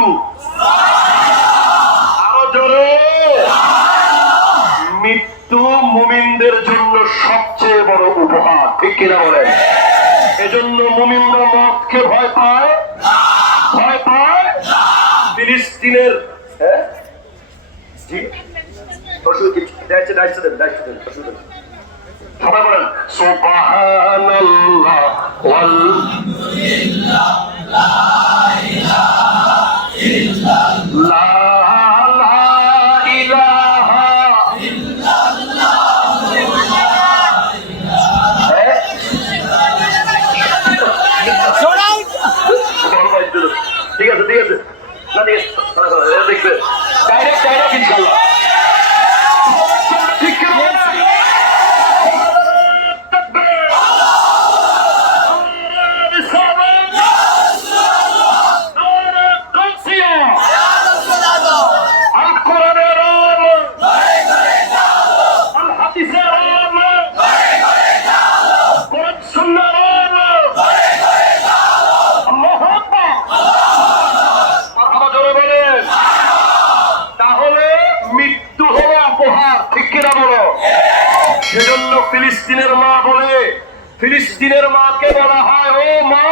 মৃত্যু আরও জোরে। মৃত্যু মুমিনদের জন্য সবচেয়ে বড় উপহার, ঠিক কিনা বলেন? এজন্য মুমিনরা মতকে ভয় পায়। ভয় পায়। ফিলিস্তিনের হ্যাঁ। সবাই বলেন ওয়াল লা লা ফিলিস্তিনের মা বলে, ফিলিস্তিনের মাকে বলা হয়, ও মা,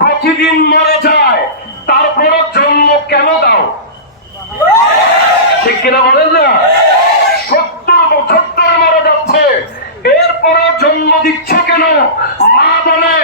প্রতিদিন মরে যায় তারপর জন্ম কেন দাও? ঠিক কিনা বলেন না? সত্তর পঁচাত্তর মারা যাচ্ছে এরপরে জন্ম দিচ্ছ কেন? মা বলে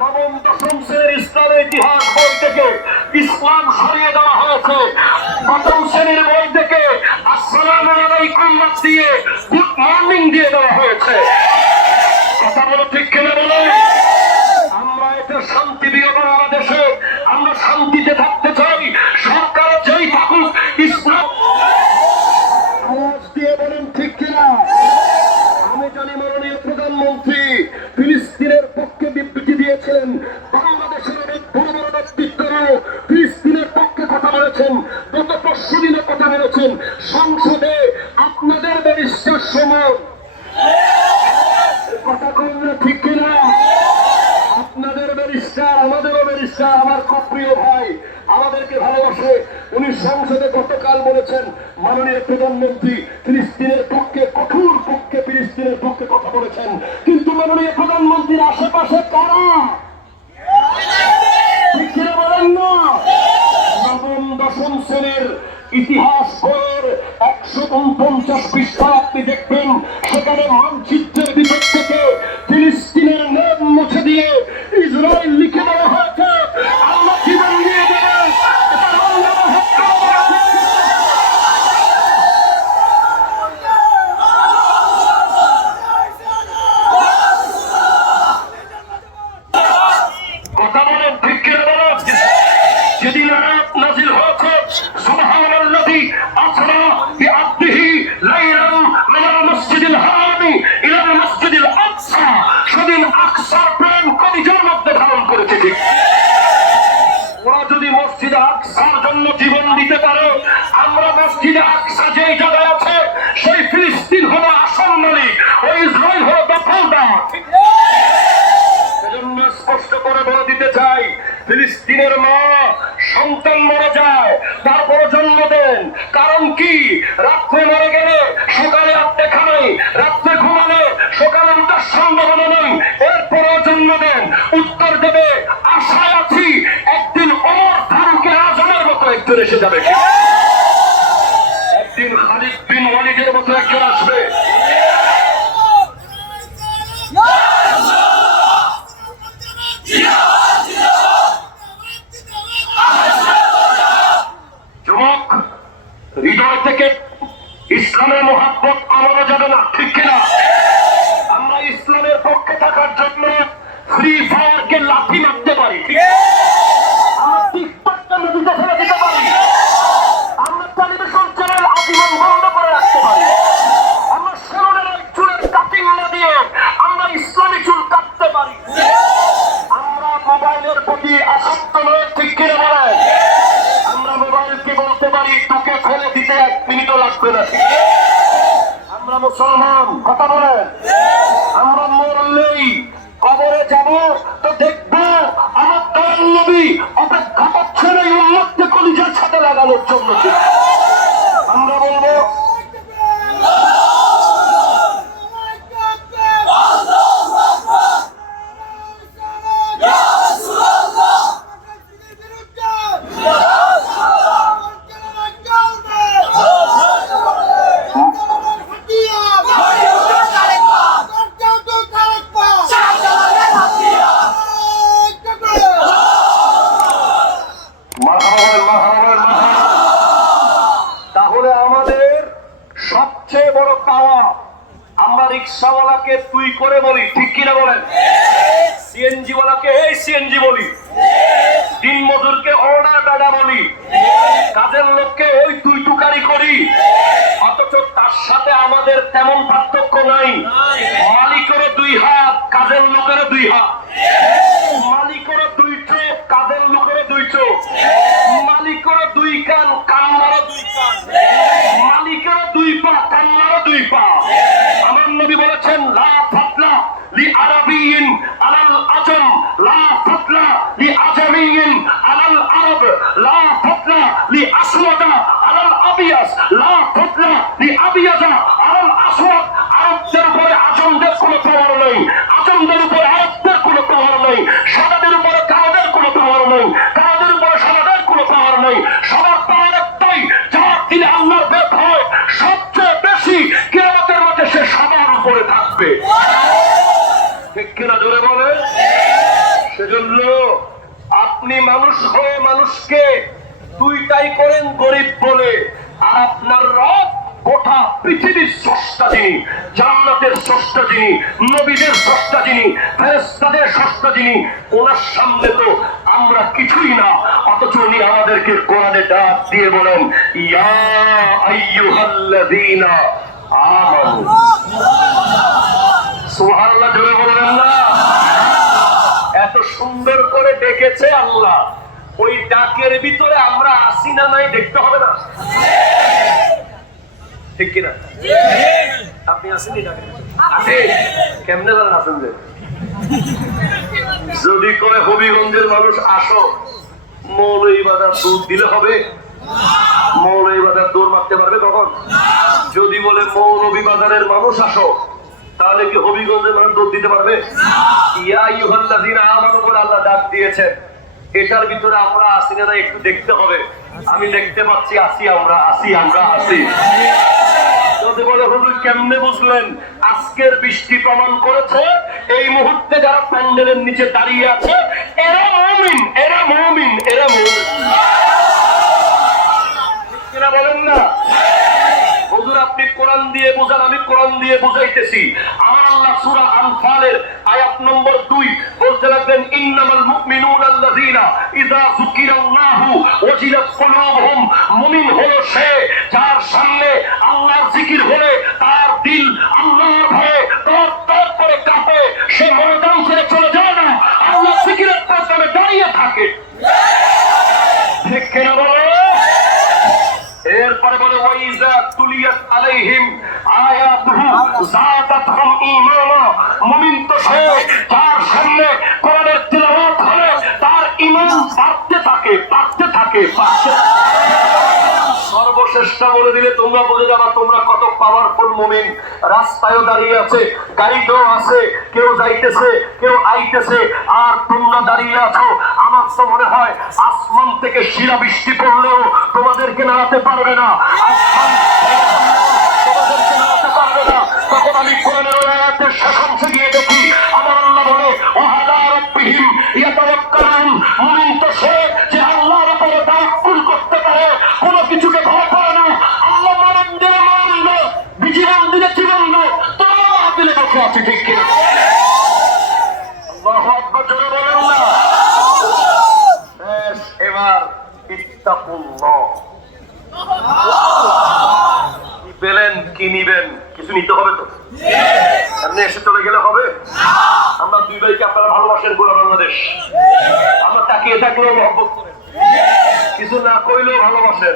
নবম দশম শ্রেণির ইতিহাস থেকে থেকে দিয়ে গুড মর্নিং দিয়ে দেওয়া হয়েছে। সংসদে আপনাদের ব্যারিস্টার সময়। কথা কম না, ঠিক কিনা? আপনাদের ব্যারিস্টার আমাদেরও ব্যারিস্টার আমার খুব প্রিয় ভাই, আমাদেরকে ভালোবাসে। উনি সংসদে গতকাল বলেছেন, মাননীয় প্রধানমন্ত্রী ফিলিস্তিনের পক্ষে, কঠোর পক্ষে ফিলিস্তিনের পক্ষে কথা বলেছেন। কিন্তু মাননীয় প্রধানমন্ত্রীর আশেপাশে কারা? কিনা বলেন না নবম দশম শ্রেণির ইতিহাস বইয়ের একশো উনপঞ্চাশ পৃষ্ঠা আপনি দেখবেন, সেখানে মানচিত্রের আকসার মধ্যে ধারণ করেছে ঠিক। ওরা যদি মসজিদে আকসার জন্য জীবন দিতে পারে, আমরা মসজিদে আকসা যেই জায়গায় আছে, সেই ফিলিস্তিন হলো আসল মালিক ওই ইসরায়েল হলো দখলদার। সেজন্য স্পষ্ট করে বলে দিতে চাই ফিলিস্তিনের মা সন্তান মারা যায় তারপরে জন্ম দেন। কারণ কি? রাত্রে মারা গেলে সকালে আর দেখা রাত্রে ঘুমালে সকালে উঠার সম্ভাবনা নেই এরপরে জন্ম দেন। উত্তর দেবে, আশায় আছি একদিন অমর ফারুকে আজমের মতো একজন এসে যাবে। একদিন খালিদ বিন ওয়ালিদের মতো একজন ফ্রি ফায়ারকে লাথি মারতে পারি আমরা টিকটকটা নদীতে ফেলে দিতে পারি। আমরা টেলিভিশন চ্যানেল আজীবন বন্ধ করে রাখতে পারি। আমরা সেলুনের চুলের কাটিং না দিয়ে আমরা ইসলামী চুল কাটতে পারি। আমরা মোবাইলের প্রতি আসক্ত নয় ঠিক কিনা বলেন? আমরা মোবাইলকে বলতে পারি তোকে ফেলে দিতে এক মিনিটও লাগবে না। ঠিক আমরা মুসলমান কথা বলেন আমরা মরলেই কবরে যাব তো দেখব আমার দয়াল নবী অপেক্ষা করছেন এই উন্মত্তে কলিজার সাথে লাগানোর জন্য আমরা বলব মারহাবা বলেন, মারহাবা বলেন, মারহাবা। তাহলে আমাদের সবচেয়ে বড় পাওয়া আমরা রিক্সাওয়ালাকে তুই করে বলি ঠিক কিনা বলেন সিএনজি ওয়ালাকে এই সিএনজি বলি দিন মজুরকে অনা বেড়া বলি। কাজের লোককে ওই তুই তুকারি করি। অথচ তার সাথে আমাদের তেমন পার্থক্য নাই। মালিকেরও দুই হাত, কাজের লোকেরও দুই হাত মালিকেরও দুই চোখ কাজের লোকেরও দুই চোখ মালিকেরও দুই কান কান্নারও দুই কান মালিকেরও দুই পা কান্নারও দুই পা আমার নবী বলেছেন লা ফাতলা লি আরাবিয়িন আলাল আজম লা ফাতলা লি আজামিয়িন আলাল আরব লা ফাতলা লি আসওয়াদা আলাল আবিয়াস লা ফাতলা লি আবিয়াজা আলাল আসওয়াদ আরবদের উপরে আজমদের কোনো পাওয়ার নেই। আজমদের উপরে আরবদের কোনো পাওয়ার নেই। সাদাদের উপরে কালোদের কোনো পাওয়ার নেই। কালোদের উপরে সাদাদের কোনো পাওয়ার নেই। সবার পাওয়ার একটাই, যার দিনে আল্লাহর বেদ হয়, সবচেয়ে বেশি কেরামতের মধ্যে সে সবার উপরে থাকবে। ঠিক জোরে বলে সেজন্য আপনি মানুষ হয়ে মানুষকে দুইটাই করেন গরিব বলে। আপনার রব গোটা পৃথিবীর স্রষ্টা যিনি, জান্নাতের স্রষ্টা যিনি, নবীদের স্রষ্টা যিনি ফেরেস্তাদের স্রষ্টা যিনি, ওনার সামনে তো আমরা কিছুই না, অথচ উনি আমাদেরকে কোরআনে ডাক দিয়ে বলেন, ইয়া আইয়ুহাল্লাযীনা আমানু। সুবহানাল্লাহ, জোরে বলবেন না। এত সুন্দর করে ডেকেছে আল্লাহ। ওই ডাকের ভিতরে আমরা আসি না নাই দেখতে হবে না। ঠিক কিনা? আপনি আসেনি ডাকে আছে কেমনে জানেন আসেন যে? যদি করে হবিগঞ্জের মানুষ আসো মৌলই বাজার দুধ দিলে হবে। মৌলই বাজার দৌড় মারতে পারবে তখন? যদি বলে মৌলবী বাজারের মানুষ আসো তাহলে কি হবিগঞ্জের মানুষ দৌড় দিতে পারবে? ইয়া ইউহাল্লাযীনা আমানু বলে আল্লাহ ডাক দিয়েছেন। এটার ভিতরে আমরা আসি না একটু দেখতে হবে। আমি দেখতে পাচ্ছি, আসি আমরা আসি আমরা আসি। আজকের বৃষ্টি প্রমাণ করেছে, এই মুহূর্তে যারা প্যান্ডেলের নিচে দাঁড়িয়ে আছে, এরা মমিন এরা মমিন এরা মমিন। বলেন না? হুজুর, আপনি কোরআন দিয়ে বুঝান, আমি কোরআন দিয়ে বুঝাইতেছি। আমার আল্লাহ সূরা আনফালের আয়াত নম্বর 2 বলতে লাগলেন, ইন্নামাল ইযা যুকিরাল্লাহু ওয়াজিলাত কুলুবুহুম। মুমিন হলো সে যার সামনে আল্লাহর জিকির হলে তার দিল আল্লাহর ভয়ে করে কাঁপে। সে চলে যায় না জিকিরের দাঁড়িয়ে থাকে। ঠিক এরপরে বলে তুলিয়াত আলাইহিম আয়াতুহু যাতাতহুম ঈমানা। থাকে বাড়তে থাকে বাড়তে বলে দিলে তোমরা বুঝে যাবা, তোমরা কত পাওয়ারফুল মুমিন। রাস্তায়ও দাঁড়িয়ে আছে, গাড়িতেও আছে, কেউ যাইতেছে, কেউ আইতেছে, আর তোমরা দাঁড়িয়ে আছো। আমার তো মনে হয় আসমান থেকে শিরা বৃষ্টি পড়লেও তোমাদেরকে নাড়াতে পারবে না। তোমাদেরকে নাড়াতে পারবে না। তখন আমি কোরআনের আয়াতের শেষ অংশে গিয়ে দেখি, আমার আল্লাহ বলে, ওয়াহাদা রাব্বিহিম ইয়াতাওয়াক্কালুন মুমিন তো সে যে আল্লাহর উপরে তাওয়াক্কুল করতে পারে কোনো কিছুকে ভয় পায় না আল্লাহ আল্লাহ কি পেলেন কি নিবেন কিছু নিতে হবে তো এমনি এসে চলে গেলে হবে আমরা দুই ভাইকে আপনারা ভালোবাসেন গোলা বাংলাদেশ আমরা তাকিয়ে থাকলেও মহব্বত করেন কিছু না কইলেও ভালোবাসেন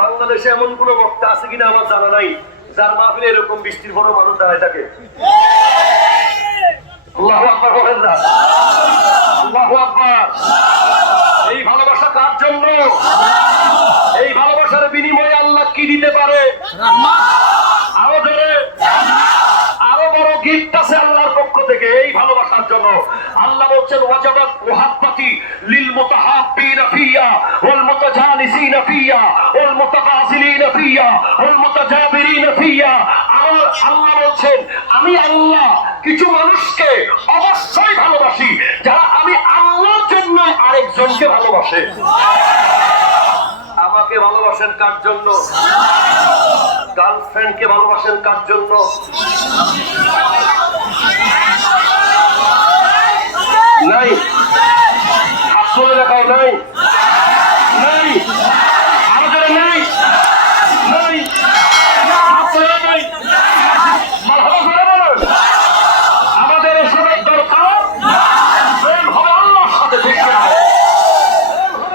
বাংলাদেশে এমন কোন বক্তা আছে কিনা আমার জানা নাই। যার মাহফিলে এরকম বৃষ্টির বড় মানুষ দাঁড়ায় থাকে। এই ভালোবাসা কার জন্য? এই ভালোবাসার বিনিময়ে আল্লাহ কি দিতে পারে? আরও ধরে গিফট আছে আল্লাহর পক্ষ থেকে এই ভালোবাসার জন্য। আল্লাহ বলছেন ওয়াজাবাত মুহাব্বাতি লিল মুতাহাব্বিনা ফিয়া ওয়াল মুতাজালিসিনা ফিয়া ওয়াল মুতাকাসিলিনা ফিয়া ওয়াল মুতাজাবিরিনা ফিয়া। আর আল্লাহ বলছেন আমি আল্লাহ কিছু মানুষকে অবশ্যই ভালোবাসি যারা আমি আল্লাহর জন্য আরেকজনকে ভালোবাসে। আমাকে ভালোবাসেন কার জন্য? গার্লফ্রেন্ডকে ভালোবাসেন কার জন্য? নাই। হাত তুলে দেখাও নাই। নাই। আরও জোরে নাই। নাই। নাই। আমাদের এসবের দরকার। প্রেম হবে আল্লাহর সাথে, ঠিক করে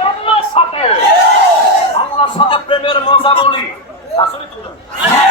আল্লাহর সাথে। আল্লাহর সাথে প্রেমের মজা বলি। আসলে এরা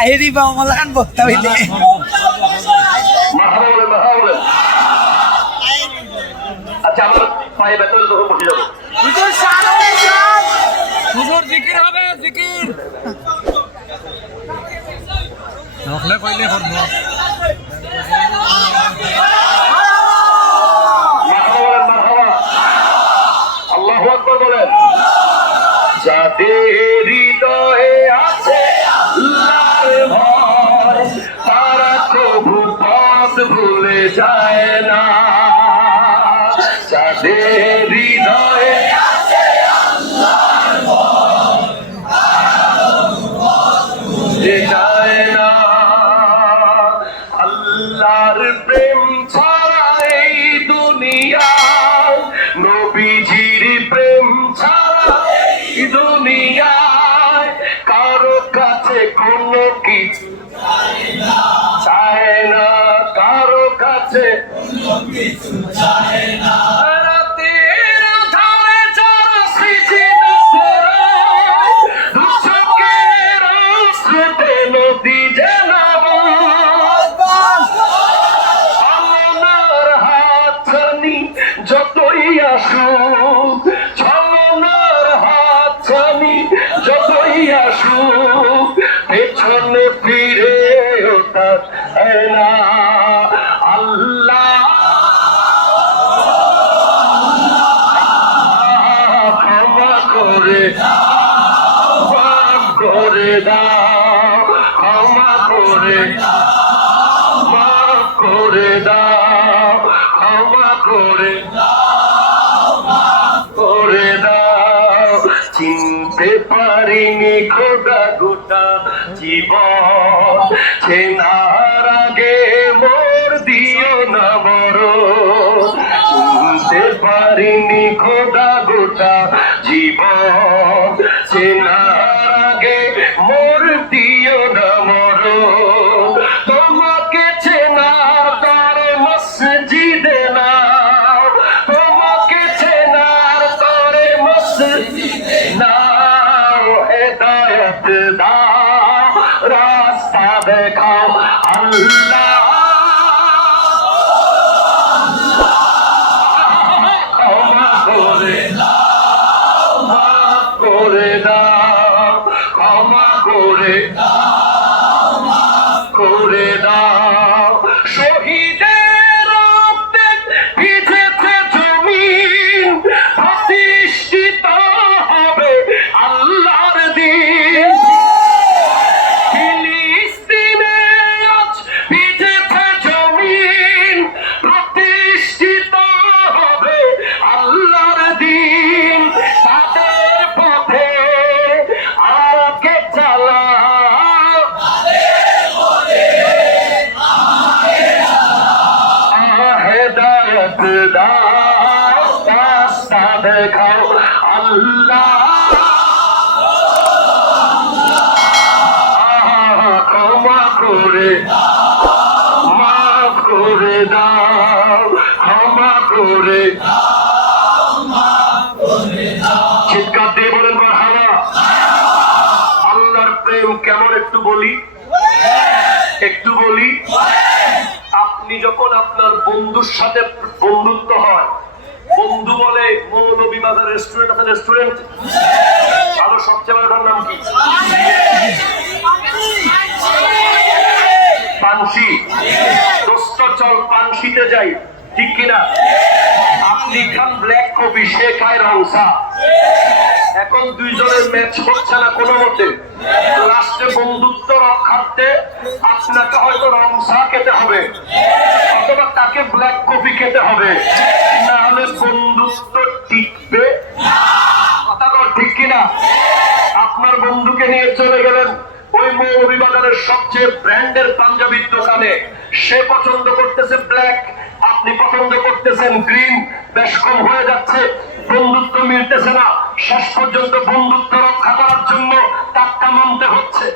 তাহেরি বা অমলান বক্তা হইলে আচ্ছা আমার পায়ে হলে তখন বসে যাব হুজুর জিকির হবে জিকির নকলে কইলে করব যায় না। যাদের হৃদয়ে করে মাফ করে দাও ক্ষমা করে করে দাও চিনতে পারিনি খোদা গোটা জীবন চেনার করে। মাফ করে দাও, ক্ষমা করে। চিৎকার দিয়ে বলেন হাওয়া আল্লাহর প্রেম কেমন একটু বলি? একটু বলি? আপনি যখন আপনার বন্ধুর সাথে বন্ধুত্ব হয়, বন্ধু বলে মৌলবী বাজার রেস্টুরেন্ট আছে রেস্টুরেন্ট আরও সবচেয়ে বড়টার নাম কি? পানসি। দোস্ত, চল পানসিতে যাই, ঠিক কিনা? আপনি খান ব্ল্যাক কফি সে খায় রংসা এখন দুইজনের ম্যাচ হচ্ছে না কোনো মতে। লাস্টে বন্ধুত্ব রক্ষার্থে আপনাকে হয়তো রংসা খেতে হবে, অথবা তাকে ব্ল্যাক কফি খেতে হবে। না হলে বন্ধুত্ব টিকবে। কথা ঠিক কিনা? আপনার বন্ধুকে নিয়ে চলে গেলেন। ওই মৌলভীবাজারের সবচেয়ে ব্র্যান্ডের পাঞ্জাবির দোকানে। সে পছন্দ করতেছে ব্ল্যাক, আপনি পছন্দ করতেছেন গ্রিন। বেশ কম হয়ে যাচ্ছে, বন্ধুত্ব মিলতেছে না। শেষ পর্যন্ত বন্ধুত্ব রক্ষা করার জন্য টাক্কা মানতে হচ্ছে।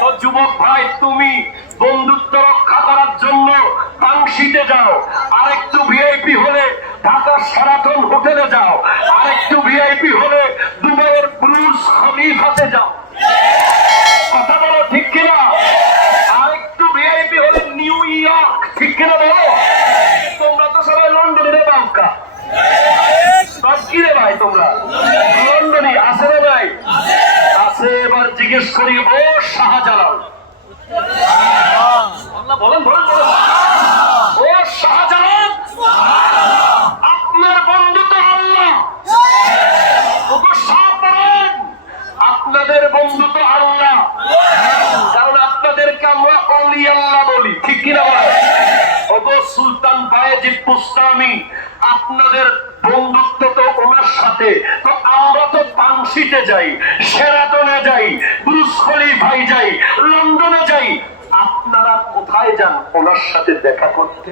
তো যুবক ভাই, তুমি বন্ধুত্ব রক্ষা করার জন্য পাংশিতে যাও। আরেকটু ভিআইপি হলে ঢাকার সারাথন হোটেলে যাও। আরেকটু ভিআইপি হলে দুবাইয়ের ব্রুজ খলিফাতে যাও। কথা বলো ঠিক কিনা? আরেকটু ভিআইপি হলে নিউ ইয়র্ক ঠিক কিনা বলো? তোমরা তো সবাই লন্ডনে রে বাউকা। সব কি রে ভাই তোমরা? লন্ডনে আছে রে ভাই। আছে এবার জিজ্ঞেস করি ও শাহজালাল। বলেন বলেন বলেন। ও শাহজালাল আপনার বন্ধু তো আল্লাহ ওগো সাবধান আপনাদের বন্ধু তো আল্লাহ। কারণ আপনাদেরকে আমরা অলি আল্লাহ বলি। ঠিক কিনা ওগো সুলতান বায়েজিদ বুস্তামি আপনাদের বন্ধুত্ব তো ওনার সাথে। তো আমরা তো পাংশিতে যাই, সেরাটনে যাই, ব্রুস ভাই যাই, লন্ডনে যাই। আপনারা কোথায় যান ওনার সাথে দেখা করতে?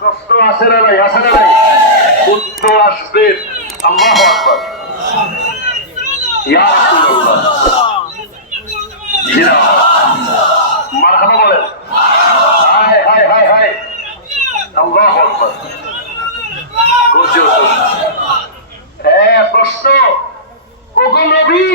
প্রশ্ন আসে না নাই? আসে না নাই? উত্তর আসবে। আল্লাহ আকবার। মারহাবা বলেন হায় হায় হায় হায় আল্লাহ প্রশ্ন ওগো নবী